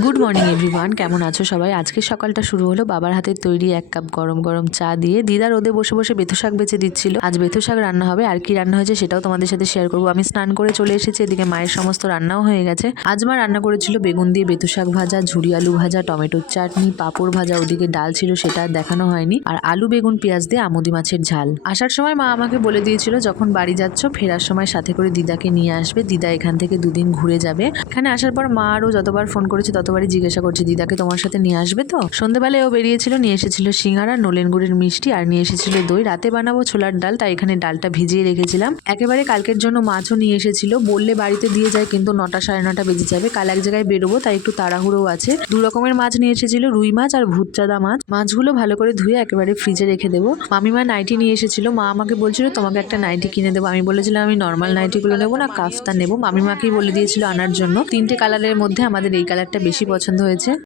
Good morning everyone, কেমন আছো সবাই? আজকে সকালটা শুরু হলো বাবার হাতের তৈরি এক কাপ গরম গরম চা দিয়ে। দিদা রোদে বসে বসে বেথু শাক বেছে দিচ্ছিল। আজ বেথু শাক রান্না হবে, আর কি রান্না হয়েছে সেটাও তোমাদের সাথে শেয়ার করবো। আমি স্নান করে চলে এসেছি, এদিকে মায়ের সমস্ত রান্নাও হয়ে গেছে। আজ মা রান্না করেছিল বেগুন দিয়ে বেথু শাক ভাজা, ঝুরি আলু ভাজা, টমেটোর চাটনি, পাঁপড় ভাজা, ওদিকে ডাল ছিল সেটা আর দেখানো হয়নি, আর আলু বেগুন পেঁয়াজ দিয়ে আমুদি মাছের ঝাল। আসার সময় মা আমাকে বলে দিয়েছিল যখন বাড়ি যাচ্ছ ফেরার সময় সাথে করে দিদাকে নিয়ে আসবে, দিদা এখান থেকে দুদিন ঘুরে যাবে। এখানে আসার পর মা আরও যতবার ফোন করেছে ততবারই জিজ্ঞাসা করছে দিদাকে তোমার সাথে নিয়ে আসবে তো। সন্ধ্যেবেলায় ও বেরিয়েছিল, নিয়ে এসেছিল সিঙ্গারা, নলেন গুড়ের মিষ্টি, আর নিয়ে এসেছিল দই। রাতে বানাবো ছোলার ডাল, তাই এখানে ডালটা ভিজিয়ে রেখেছিলাম। একেবারে কালকের জন্য মাছও নিয়ে এসেছিল, বললে বাড়িতে দিয়ে যায় কিন্তু 9টা সাড়ে 9টা বেজে যাবে। কাল এক জায়গায় বেরোবো, তাই একটু তাড়াহুড়োও আছে। 2 রকমের মাছ নিয়ে এসেছিল, রুই মাছ আর ভুতচাঁদা মাছ। মাছগুলো ভালো করে ধুয়ে একেবারে ফ্রিজে রেখে দেবো। মামিমা নাইটি নিয়ে এসেছিল, মা আমাকে বলছিল তোমাকে একটা নাইটি কিনে দেবো। আমি বলেছিলাম আমি নর্মাল নাইটিগুলো নেবো না, কাফতান নেবো। মামিমাকেই বলে দিয়েছিল আনার জন্য। 3টে কালারের মধ্যে আমাদের এই কালারটা বেশি পছন্দ হয়েছে।